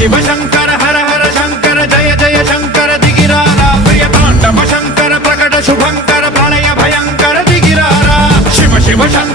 शिव शंकर हर हर शंकर जय जय शंकर दिगिरारा प्रिय तांडव शंकर प्रकट शुभंकर प्रलय भयंकर दिगिरारा शिव शिव शंकर